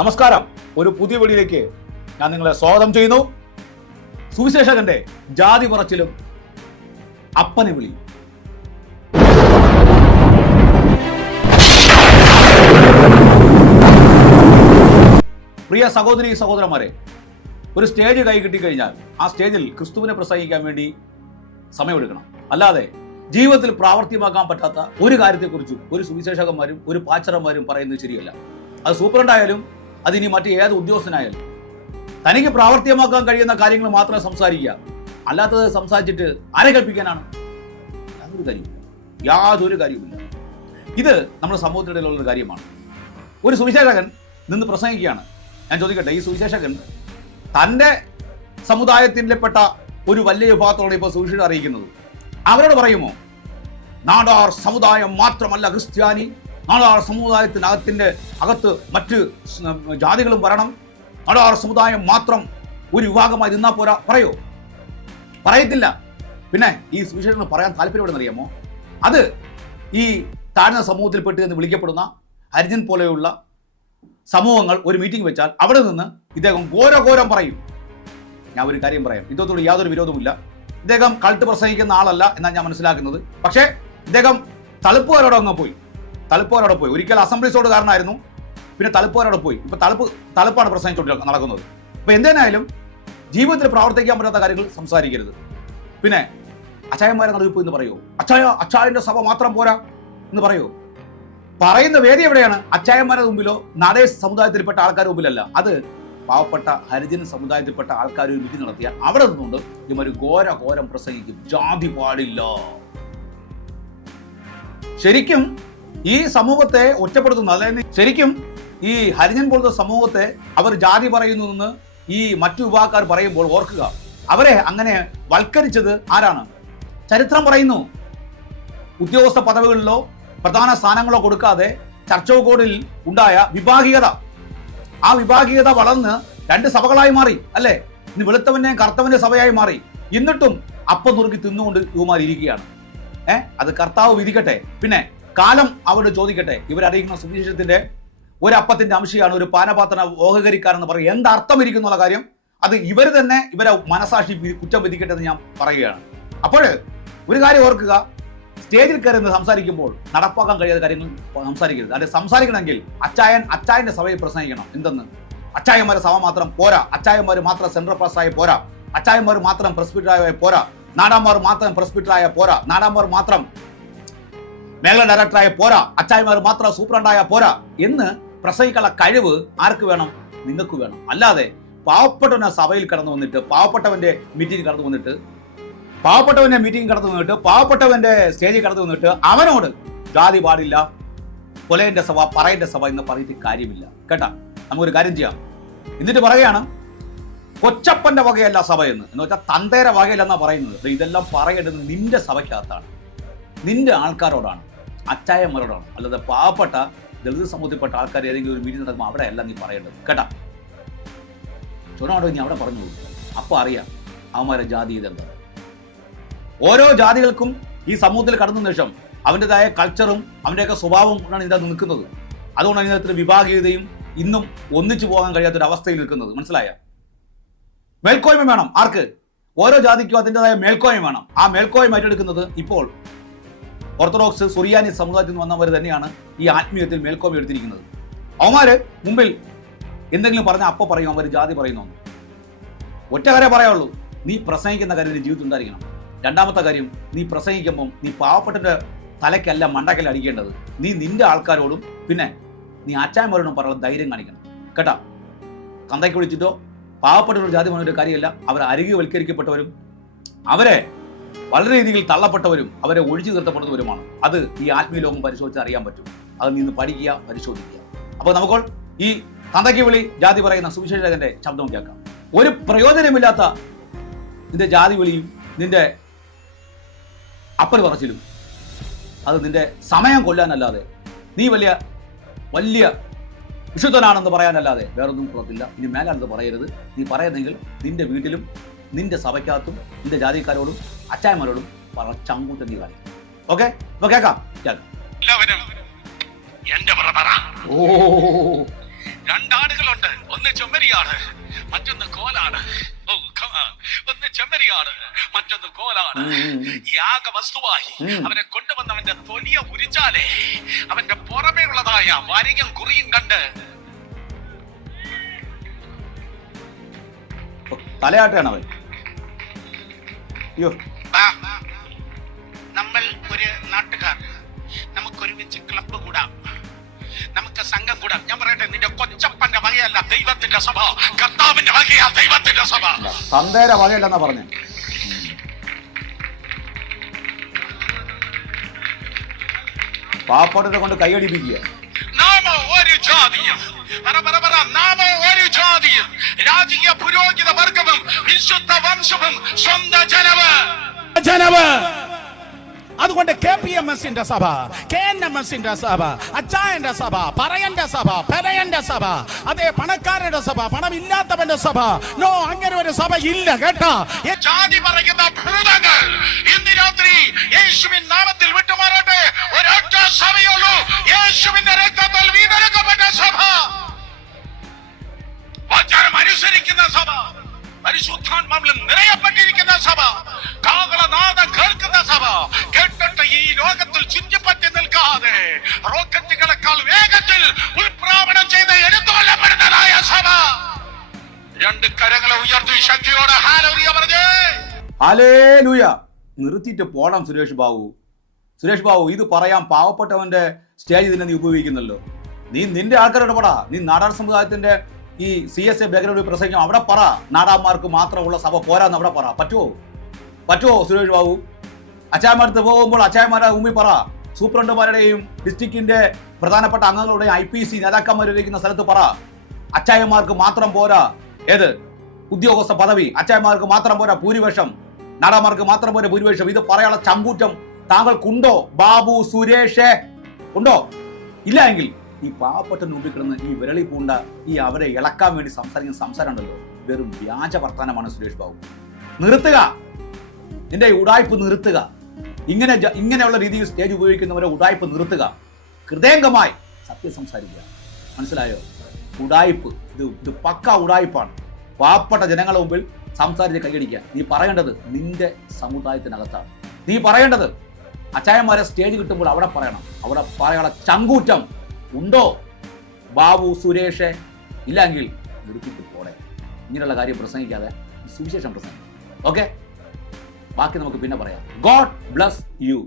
നമസ്കാരം. ഒരു പുതിയ വീഡിയോയിലേക്ക് ഞാൻ നിങ്ങളെ സ്വാഗതം ചെയ്യുന്നു. സുവിശേഷകന്റെ ജാതി പറച്ചിലും അപ്പനെ വിളി. പ്രിയ സഹോദരി സഹോദരന്മാരെ ഒരു സ്റ്റേജ് കൈ കിട്ടിക്കഴിഞ്ഞാൽ ആ സ്റ്റേജിൽ ക്രിസ്തുവിനെ പ്രസംഗിക്കാൻ വേണ്ടി സമയമെടുക്കണം. അല്ലാതെ ജീവിതത്തിൽ പ്രാവർത്തികമാക്കാൻ പറ്റാത്ത ഒരു കാര്യത്തെക്കുറിച്ചും ഒരു സുവിശേഷകന്മാരും ഒരു പാച്ചറന്മാരും പറയുന്നത് ശരിയല്ല. അത് സൂപ്രണ്ടായാലും അതിനി മറ്റ് ഏത് ഉദ്യോഗസ്ഥനായാലും. തനിക്ക് പ്രാവർത്തികമാക്കാൻ കഴിയുന്ന കാര്യങ്ങൾ മാത്രം സംസാരിക്കുക. അല്ലാത്തത് സംസാരിച്ചിട്ട് ആരെ കൽപ്പിക്കാനാണ് യാതൊരു കാര്യമില്ല യാതൊരു കാര്യവുമില്ല. ഇത് നമ്മുടെ സമൂഹത്തിനിടയിലുള്ള കാര്യമാണ്. ഒരു സുവിശേഷകൻ നിന്ന് പ്രസംഗിക്കുകയാണ്. ഞാൻ ചോദിക്കട്ടെ ഈ സുവിശേഷകൻ തന്റെ സമുദായത്തിന്റെപ്പെട്ട ഒരു വലിയ വിഭാഗത്തോടെ ഇപ്പോൾ സുവിശേഷം അറിയിക്കുന്നത്. അവരോട് പറയുമോ നാടാർ സമുദായം മാത്രമല്ല ക്രിസ്ത്യാനി നാടാർ സമുദായത്തിനകത്തിന്റെ അകത്ത് മറ്റ് ജാതികളും വരണം. നാടാർ സമുദായം മാത്രം ഒരു വിഭാഗമായി നിന്നാൽ പോരാ. പറയോ. പറയത്തില്ല. പിന്നെ ഈ സുവിശേഷങ്ങൾ പറയാൻ താല്പര്യപ്പെടുന്നറിയാമോ അത് ഈ താഴ്ന്ന സമൂഹത്തിൽപ്പെട്ട് എന്ന് വിളിക്കപ്പെടുന്ന ഹരിജൻ പോലെയുള്ള സമൂഹങ്ങൾ ഒരു മീറ്റിംഗ് വെച്ചാൽ അവിടെ നിന്ന് ഇദ്ദേഹം ഘോരഘോരം പറയും. ഞാൻ ഒരു കാര്യം പറയാം. ഇദ്ദേഹത്തോട് യാതൊരു വിരോധവുമില്ല. ഇദ്ദേഹം കൾട്ട് പ്രസംഗിക്കുന്ന ആളല്ല എന്നാണ് ഞാൻ മനസ്സിലാക്കുന്നത്. പക്ഷേ ഇദ്ദേഹം തളുപ്പുകാരോടെ പോയി. തളുപ്പുകാരോടെ പോയി. ഒരിക്കൽ അസംബ്ലിസോടുകാരനായിരുന്നു പിന്നെ തളുപ്പുകാരോടെ പോയി. ഇപ്പൊ തളുപ്പ് തലപ്പാണ് പ്രസംഗിച്ചുകൊണ്ട് നടക്കുന്നത്. അപ്പൊ എന്തിനായാലും ജീവിതത്തിൽ പ്രവർത്തിക്കാൻ പറ്റാത്ത കാര്യങ്ങൾ സംസാരിക്കരുത്. പിന്നെ അച്ചായന്മാരെ നടുവിൽ പോയി എന്ന് പറയൂ. അച്ചായ അച്ചായന്റെ സഭ മാത്രം പോരാ എന്ന് പറയൂ. പറയുന്ന വേദി എവിടെയാണ്? അച്ചായന്മാരുടെ മുമ്പിലോ നടേ സമുദായത്തിൽപ്പെട്ട ആൾക്കാരുടെ മുമ്പിലല്ല. അത് പാവപ്പെട്ട ഹരിജൻ സമുദായത്തിൽപ്പെട്ട ആൾക്കാർ വിധി നടത്തിയാൽ അവിടെ നിന്നുകൊണ്ട് ഇവർ ഘോര ഘോരം പ്രസംഗിക്കും. ജാതി പാടില്ല. ശരിക്കും ഈ സമൂഹത്തെ ഒറ്റപ്പെടുത്തുന്നു. അതായത് ശരിക്കും ഈ ഹരിജൻ പോലത്തെ സമൂഹത്തെ അവർ ജാതി പറയുന്നു എന്ന് ഈ മറ്റു വിഭാഗക്കാർ പറയുമ്പോൾ ഓർക്കുക. അവരെ അങ്ങനെ വൽക്കരിച്ചത് ആരാണ്? ചരിത്രം പറയുന്നു. ഉദ്യോഗസ്ഥ പദവികളിലോ പ്രധാന സ്ഥാനങ്ങളോ കൊടുക്കാതെ ചർച്ചോകോടിൽ ഉണ്ടായ വിഭാഗീയത ആ വിഭാഗീയത വളർന്ന് രണ്ട് സഭകളായി മാറി അല്ലേ? ഇന്ന് വെളുത്തവന്റെ കറുത്തവന്റെ സഭയായി മാറി. എന്നിട്ടും അപ്പം നുറുക്കി തിന്നുകൊണ്ട് ഇവമാർ ഇരിക്കുകയാണ് ഏഹ് അത് കർത്താവ് വിധിക്കട്ടെ. പിന്നെ കാലം അവരോട് ചോദിക്കട്ടെ. ഇവരറിയിക്കുന്ന സുവിശേഷത്തിന്റെ ഒരു അപ്പത്തിന്റെ അംശയാണ് ഒരു പാനപാത്ര ഓഹകരിക്കാരെന്ന് പറയും എന്തർത്ഥം ഇരിക്കുന്നുള്ള കാര്യം അത് ഇവർ തന്നെ ഇവരെ മനസാക്ഷി കുറ്റം വിധിക്കട്ടെ എന്ന് ഞാൻ പറയുകയാണ്. അപ്പോൾ ഒരു കാര്യം ഓർക്കുക. സ്റ്റേജിൽ കയറി നിന്ന് സംസാരിക്കുമ്പോൾ നടപ്പാക്കാൻ കഴിയാത്ത കാര്യങ്ങൾ സംസാരിക്കരുത്. അത് സംസാരിക്കണമെങ്കിൽ അച്ചായൻ അച്ചായന്റെ സഭയിൽ പ്രസംഗിക്കണം. എന്തെന്ന്? അച്ചായന്മാരെ സഭ മാത്രം പോരാ. അച്ചായന്മാർ മാത്രം സെൻട്രൽ പ്രസ്സായി പോരാ. അച്ചായന്മാർ മാത്രം പ്രസ്പിറ്റായ പോരാ. നാടാന്മാർ മാത്രം പ്രസ്പിറ്റായ പോരാ. നാടാന്മാർ മാത്രം മേഖല ഡയറക്ടറായ പോരാ. അച്ചായ്മാർ മാത്രം സൂപ്രണ്ടായ പോരാ. എന്ന് പ്രസംഗിക്കാനുള്ള കഴിവ് ആർക്ക് വേണം? നിങ്ങൾക്ക് വേണം. അല്ലാതെ പാവപ്പെട്ടവനെ സഭയിൽ കടന്നു വന്നിട്ട് പാവപ്പെട്ടവന്റെ മീറ്റിംഗ് കടന്നു വന്നിട്ട് പാവപ്പെട്ടവന്റെ മീറ്റിംഗ് കടന്നു വന്നിട്ട് പാവപ്പെട്ടവന്റെ സ്റ്റേജിൽ കടന്നു വന്നിട്ട് അവനോട് ജാതി പാടില്ല കൊലയന്റെ സഭ പറയന്റെ സഭ എന്ന് പറഞ്ഞിട്ട് കാര്യമില്ല. കേട്ടാ? നമുക്കൊരു കാര്യം ചെയ്യാം. എന്നിട്ട് പറയുകയാണ് കൊച്ചപ്പന്റെ വകയല്ല സഭ എന്ന്. എന്ന് വെച്ചാൽ തന്തേര വകയല്ലെന്നാ പറയുന്നത്. ദേ ഇതെല്ലാം പറയേണ്ടത് നിന്റെ സഭയ്ക്കകത്താണ്. നിന്റെ ആൾക്കാരോടാണ്. അച്ചായന്മാരോടാണ് അല്ലാതെ പാവപ്പെട്ട ദളിത് സമൂഹത്തിൽപ്പെട്ട ആൾക്കാർ ഏതെങ്കിലും ഒരു മീറ്റിംഗ് നടക്കുമ്പോൾ അവിടെ അല്ല നീ പറയേണ്ടത്. കേട്ടാ? ചുണോടോ നീ അവിടെ പറഞ്ഞു. അപ്പോൾ അറിയാം അവന്മാരെ ജാതി ഇതെന്താ. ഓരോ ജാതികൾക്കും ഈ സമൂഹത്തിൽ കടന്ന ശേഷം അവന്റെതായ കൾച്ചറും അവന്റെയൊക്കെ സ്വഭാവവും കൊണ്ടാണ് ഇതിനകത്ത് നിൽക്കുന്നത്. അതുകൊണ്ടാണ് ഇതിനകത്ത് വിഭാഗീയതയും ഇന്നും ഒന്നിച്ചു പോകാൻ കഴിയാത്ത ഒരു അവസ്ഥയിൽ നിൽക്കുന്നത്. മനസ്സിലായ? മേൽക്കോയ്മ വേണം. ആർക്ക്? ഓരോ ജാതിക്കും അതിന്റെതായ മേൽക്കോയ്മ വേണം. ആ മേൽക്കോയ്മ ഏറ്റെടുക്കുന്നത് ഇപ്പോൾ ഓർത്തഡോക്സ് സുറിയാനി സമുദായത്തിൽ നിന്ന് വന്നവർ തന്നെയാണ് ഈ ആത്മീയത്തിൽ മേൽക്കോമ എടുത്തിരിക്കുന്നത്. അവന്മാര് മുമ്പിൽ എന്തെങ്കിലും പറഞ്ഞാൽ അപ്പൊ പറയും അവർ ജാതി പറയുന്നു ഒറ്റ കാര്യം പറയാനുള്ളൂ നീ പ്രസംഗിക്കുന്ന കാര്യം നിന്റെ ഉണ്ടായിരിക്കണം. രണ്ടാമത്തെ കാര്യം നീ പ്രസംഗിക്കുമ്പം നീ പാവപ്പെട്ടിന്റെ തലയ്ക്കല്ല മണ്ടക്കല്ല അടിക്കേണ്ടത്. നീ നിന്റെ ആൾക്കാരോടും പിന്നെ നീ അച്ചായന്മാരോടും പറയാൻ ധൈര്യം കാണിക്കണം. കേട്ടാ? കന്തയ്ക്ക് വിളിച്ചിട്ടോ പാവപ്പെട്ടവരുടെ ജാതി പറഞ്ഞൊരു കാര്യമല്ല. അവർ വൽക്കരിക്കപ്പെട്ടവരും അവരെ വളരെ രീതിയിൽ തള്ളപ്പെട്ടവരും അവരെ ഒഴിച്ചു നിർത്തപ്പെടുന്നവരുമാണ്. അത് ഈ ആത്മീയ ലോകം പരിശോധിച്ച് അറിയാൻ പറ്റും. അത് നിന്ന് പഠിക്കുക പരിശോധിക്കുക. അപ്പോൾ നമുക്ക് ഈ തന്തയ്ക്ക് വിളി ജാതി പറയുന്ന സുവിശേഷകന്റെ ശബ്ദം കേൾക്കാം. ഒരു പ്രയോജനമില്ലാത്ത നിന്റെ ജാതി വിളിയും നിന്റെ അപ്പൽ പറച്ചിലും. അത് നിന്റെ സമയം കൊല്ലാനല്ലാതെ നീ വലിയ വലിയ വിശുദ്ധനാണെന്ന് പറയാനല്ലാതെ വേറൊന്നും കുറത്തില്ല ഇനി മേലാണെന്ന് പറയരുത്. നീ പറയുന്നെങ്കിൽ നിന്റെ വീട്ടിലും നിന്റെ സഭയ്ക്കകത്തും നിന്റെ ജാതിക്കാരോടും അച്ചായന്മാരോടും പറഞ്ഞ ചങ്കൂട്ടം നീ കാണിക്കും. ഓക്കെ ഇപ്പൊ കേക്കാം കേൾക്കാം. എല്ലാവരും എന്റെ ബ്രദറാ ഓ. രണ്ടാടുകളുണ്ട്. ഒന്ന് ചെമ്മരിയാട് മറ്റൊന്ന് കോലാണ് ഒന്ന് ചെമ്മരിയാണ് മറ്റൊന്ന് കോലാണ് യാഗ വസ്തുവായി അവനെ കൊണ്ടുവന്നവന്റെ തൊലിയ ഉരിച്ചാലേ അവന്റെ പുറമേ ഉള്ളതായ വരിയും കുറിയും കണ്ട് തലയാട്ടാണ് അവൻ. നമ്മൾ ഒരു നാട്ടുകാർ. നമുക്കൊരുമിച്ച് ക്ലബ്ബ് കൂടാം. നമുക്ക് സംഘം കൂടാം. ഞാൻ പറയട്ടെ നിന്റെ കൊച്ചപ്പന്റെ വകയല്ല ദൈവത്തിന്റെ സഭ. കർത്താവിന്റെ വകയാ ദൈവത്തിന്റെ സഭ. തന്തേര വകയല്ലെന്നാ പറഞ്ഞു. പാപ്പാടത്തെ കൊണ്ട് കൈയടിപ്പിക്കുക. നാമോ ഒരു ജാതിയും. പറ പറ പറ. നാമോ ഒരു ജാതിയും. രാജകീയ പുരോഹിത വർഗവും വിശുദ്ധ വംശവും സ്വന്തം ജനവ്. ജനവ്. അതുകൊണ്ട് കെ പി എം എസിന്റെ സഭ കെ എൻ എം എസിന്റെ സഭ അച്ചായന്റെ സഭ പറയന്റെ സഭ പെരയന്റെ സഭ അതേ പണക്കാരുടെ സഭ പണം ഇല്ലാത്തവന്റെ സഭ. നോ അങ്ങനെ ഒരു സഭ ഇല്ല കേട്ടാ. ജാതി പറയുന്ന ഭൂതങ്ങൾ ഇന്ന് രാത്രി യേശുവിൻ നാമത്തിൽ വിട്ടുമാറട്ടെ. ഒരൊറ്റ സഭയുള്ളൂ. യേശുവിന്റെ രക്തത്തിൽ വീണ്ടെടുക്കപ്പെട്ട സഭ. അനുസരിക്കുന്ന സഭ. പരിശുദ്ധാത്മാവിലും നിറയപ്പെട്ടിരിക്കുന്ന സഭ കാകളനാദം കേൾക്കുന്ന സഭ കേട്ടിട്ട് ഈ ലോകത്തിൽ ചുറ്റിപ്പറ്റി നിൽക്കാതെ റോക്കറ്റുകളെക്കാൾ വേഗത്തിൽ ഉൾപ്രാവണം ചെയ്ത് എടുത്തുകൊള്ളപ്പെടുന്നതായ സഭ. രണ്ട് കരങ്ങളെ ഉയർത്തി ശക്തിയോടെ ഹാലോറിയ പറഞ്ഞേ. ഹലേ ലൂയ നിർത്തിയിട്ട് പോണം സുരേഷ് ബാബു. സുരേഷ് ബാബു ഇത് പറയാൻ പാവപ്പെട്ടവന്റെ സ്റ്റേജ് ഇതിനെ നീ ഉപയോഗിക്കുന്നല്ലോ നീ നിന്റെ ആൾക്കാരോട് നീ നാടാർ സമുദായത്തിന്റെ ഈ സി എസ് എ ബാക്ക്ഗ്രൗണ്ട് പ്രസംഗം അവിടെ പറ. നാടാന്മാർക്ക് മാത്രമുള്ള സഭ പോരാന്ന് അവിടെ പറ. പറ്റുമോ പറ്റുമോ സുരേഷ് ബാബു? അച്ചായമാരത്ത് പോകുമ്പോൾ അച്ചായമാരെ ഉമ്മി പറ. സൂപ്രണ്ടുമാരുടെയും ഡിസ്ട്രിക്റ്റിന്റെ പ്രധാനപ്പെട്ട അംഗങ്ങളുടെയും ഐ പി സി നേതാക്കന്മാരിരിക്കുന്ന സ്ഥലത്ത് പറ. അച്ചായന്മാർക്ക് മാത്രം പോരാ. ഏത്? ഉദ്യോഗസ്ഥ പദവി. അച്ചായന്മാർക്ക് മാത്രം പോരാ ഭൂരിപക്ഷം. നാടാമാർക്ക് മാത്രം പോരാ ഭൂരിപക്ഷം. ഇത് പറയാനുള്ള ചമ്പൂറ്റം താങ്കൾക്കുണ്ടോ? ബാബു സുരേഷ്? ഉണ്ടോ? ഇല്ല എങ്കിൽ. ഈ പാവപ്പെട്ട മുമ്പിൽ കിടന്ന് ഈ വിരളി പൂണ്ട ഈ അവരെ ഇളക്കാൻ വേണ്ടി സംസാരിക്കുന്ന സംസാരം ഉണ്ടല്ലോ. വെറും വ്യാജ വർത്തമാനമാണ് സുരേഷ് ബാബു. നിർത്തുക. നിന്റെ ഉടായ്പ് നിർത്തുക. ഇങ്ങനെ ഇങ്ങനെയുള്ള രീതിയിൽ സ്റ്റേജ് ഉപയോഗിക്കുന്നവരെ ഉടായ്പ് നിർത്തുക. ഹൃദയംഗമായി സത്യം സംസാരിക്കുക. മനസ്സിലായോ? ഉടായ്പ്. ഇത് ഇത് പക്ക ഉടായ്പാണ്. പാവപ്പെട്ട ജനങ്ങളുടെ മുമ്പിൽ സംസാരിച്ച് കൈയടിക്കുക നീ പറയേണ്ടത് നിന്റെ സമുദായത്തിനകത്താണ്. നീ പറയേണ്ടത് അച്ചായന്മാരെ സ്റ്റേജ് കിട്ടുമ്പോൾ അവിടെ പറയണം. അവിടെ പറയാനുള്ള ചങ്കൂറ്റം. ഉണ്ടോ? ബാബു സുരേഷ് ഇല്ലെങ്കിൽ നിർത്തിട്ട് പോടെ ഇങ്ങനെയുള്ള കാര്യം പ്രസംഗിക്കാതെ സുവിശേഷം പ്രസംഗിക്കും. ഓക്കെ ബാക്കി നമുക്ക് പിന്നെ പറയാം. God bless you